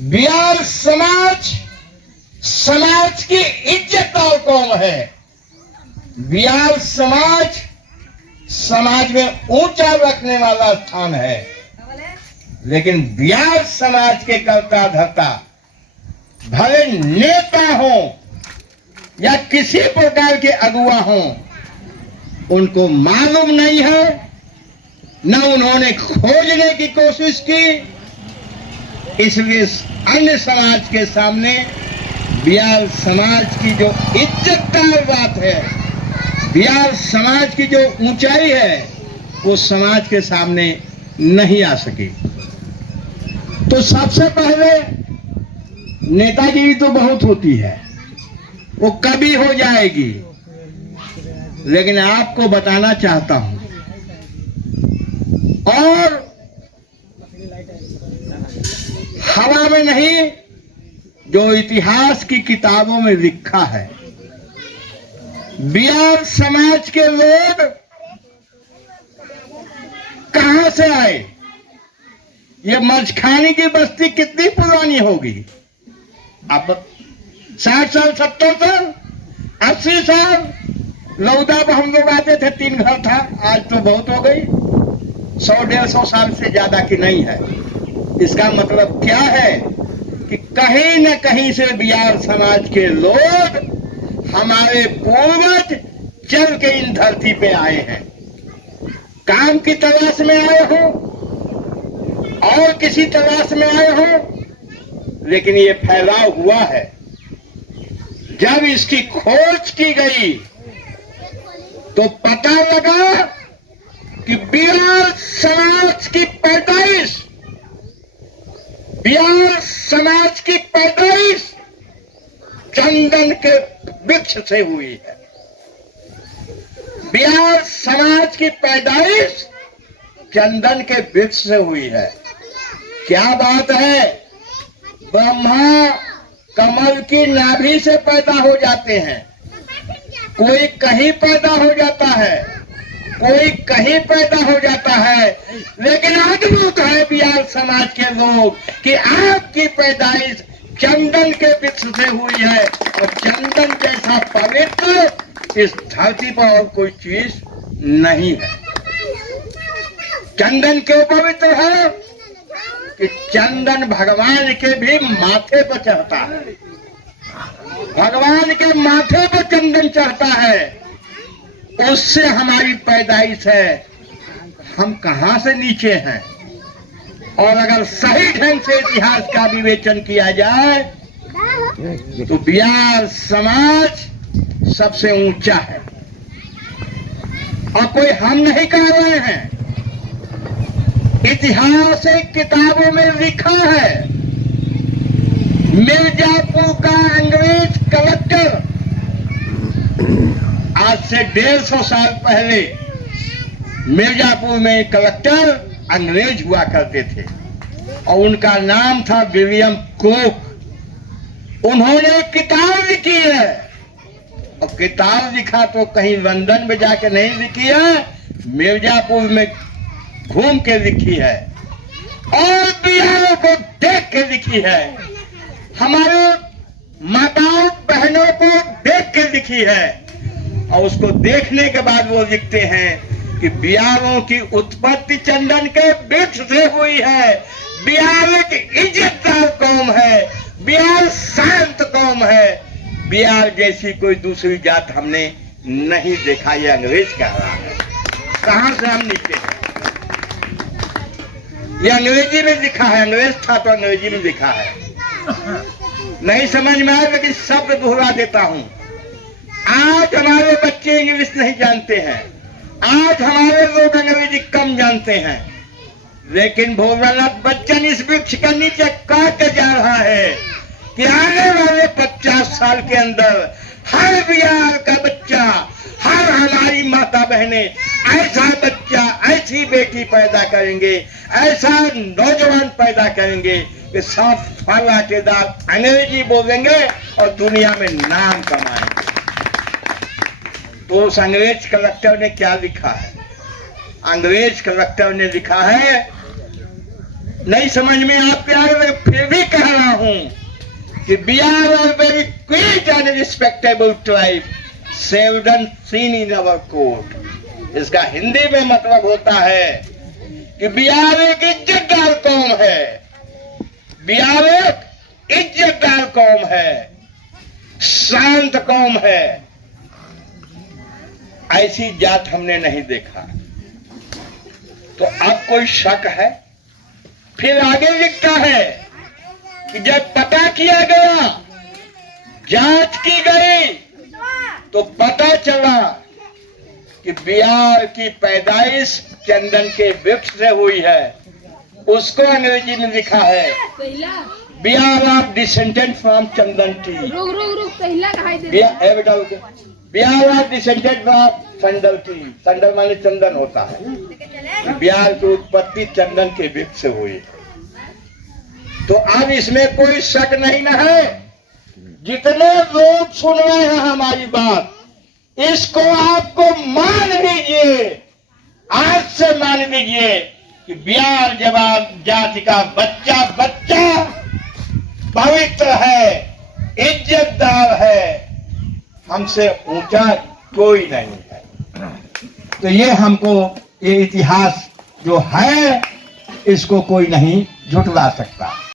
बिहार समाज समाज की इज्जतदार कौम है। बिहार समाज समाज में ऊंचा रखने वाला स्थान है। लेकिन बिहार समाज के कर्ता धर्ता भले नेता हो या किसी प्रकार के अगुआ हो, उनको मालूम नहीं है, न उन्होंने खोजने की कोशिश की। इसलिए अन्य समाज के सामने बिहार समाज की जो इज्जतदार बात है, बिहार समाज की जो ऊंचाई है, वो समाज के सामने नहीं आ सकी। तो सबसे पहले नेतागिरी तो बहुत होती है, वो कभी हो जाएगी। लेकिन आपको बताना चाहता हूं, और हवा में नहीं, जो इतिहास की किताबों में लिखा है। बिहार समाज के लोग कहां से आए? ये मजखानी की बस्ती कितनी पुरानी होगी? अब 60 साल, 70 साल, 80 साल। लौदा पर हम लोग आते थे, 3 घर था, आज तो बहुत हो गई। 100-150 साल से ज्यादा की नहीं है। इसका मतलब क्या है कि कहीं न कहीं से बिहार समाज के लोग, हमारे पूर्वज चल के इन धरती पे आए हैं। काम की तलाश में आए हो और किसी तलाश में आए हो, लेकिन ये फैलाव हुआ है। जब इसकी खोज की गई तो पता लगा कि बिहार समाज की पैदाइश, बिहार समाज की पैदाइश चंदन के वृक्ष से हुई है। बिहार समाज की पैदाइश चंदन के वृक्ष से हुई है। क्या बात है? ब्रह्मा कमल की नाभि से पैदा हो जाते हैं। कोई कहीं पैदा हो जाता है, कोई कहीं पैदा हो जाता है, लेकिन अद्भुत है बिहार समाज के लोग कि आपकी पैदाइश चंदन के वृक्ष से हुई है। और चंदन जैसा पवित्र इस धरती पर और कोई चीज नहीं है। चंदन क्यों पवित्र है? कि चंदन भगवान के भी माथे पर चढ़ता है। भगवान के माथे पर चंदन चढ़ता है, उससे हमारी पैदाइश है। हम कहां से नीचे हैं? और अगर सही ढंग से इतिहास का विवेचन किया जाए तो बिहार समाज सबसे ऊंचा है। और कोई हम नहीं कह रहे हैं, इतिहास किताबों में लिखा है। मिर्जापुर का अंग्रेज कलेक्टर, आज से 150 साल पहले मिर्जापुर में कलेक्टर अंग्रेज हुआ करते थे और उनका नाम था विलियम कोक। उन्होंने किताब लिखी है, और किताब लिखा तो कहीं लंदन में जाके नहीं लिखी है, मिर्जापुर में घूम के लिखी है और बिहारों को देख के लिखी है। हमारे माताओं बहनों को देख के लिखी है, और उसको देखने के बाद वो लिखते हैं कि बिहारों की उत्पत्ति चंदन के वृक्ष से हुई है। बिहार एक इज्जतदार कौम है, बिहार शांत कौम है। बिहार जैसी कोई दूसरी जात हमने नहीं देखा। ये अंग्रेज कह रहा है। कहां से हम नीचे हैं? ये अंग्रेजी में लिखा है। अंग्रेज था तो अंग्रेजी में लिखा है। नहीं समझ में आया, लेकिन शब्द दोहरा देता हूं। आज हमारे बच्चे इंग्लिश नहीं जानते हैं, आज हमारे लोग अंग्रेजी कम जानते हैं, लेकिन भोलानाथ बच्चन इस वृक्ष के नीचे कह के जा रहा है कि आने वाले 50 साल के अंदर हर बिहार का बच्चा, हर हमारी माता बहने ऐसा बच्चा, ऐसी बेटी पैदा करेंगे, ऐसा नौजवान पैदा करेंगे कि सब फलाटेदार अंग्रेजी बोलेंगे और दुनिया में नाम कमाएंगे। तो उस अंग्रेज कलेक्टर ने क्या लिखा है? अंग्रेज कलेक्टर ने लिखा है, नहीं समझ में आपके आ रहे, फिर भी कह रहा कि बिहार और very quite and respectable tribe seldom seen in our court. इसका हिंदी में मतलब होता है कि बिहार एक इज्जतदार कौम है, बिहार एक इज्जतदार कौम है, शांत कौम है, ऐसी जात हमने नहीं देखा। तो अब कोई शक है? फिर आगे लिखता है कि जब पता किया गया, जांच की गई, तो पता चला कि बिहार की पैदाइश चंदन के वृक्ष से हुई है। उसको अंग्रेजी में लिखा है Bihar of descendant from chandan tree. रुक पहला कहाई दे। Bihar of descendant from sandal tree. Sandal माने चंदन होता है। बिहार की उत्पत्ति चंदन के वृक्ष से हुई है। तो अब इसमें कोई शक नहीं न है। जितने लोग सुन रहे हैं हमारी बात, इसको आपको मान लीजिए, आज से मान लीजिए कि बिहार जवाब जाति का बच्चा बच्चा पवित्र है, इज्जतदार है, हमसे ऊंचा कोई नहीं है। तो ये हमको ये इतिहास जो है इसको कोई नहीं झुठला सकता।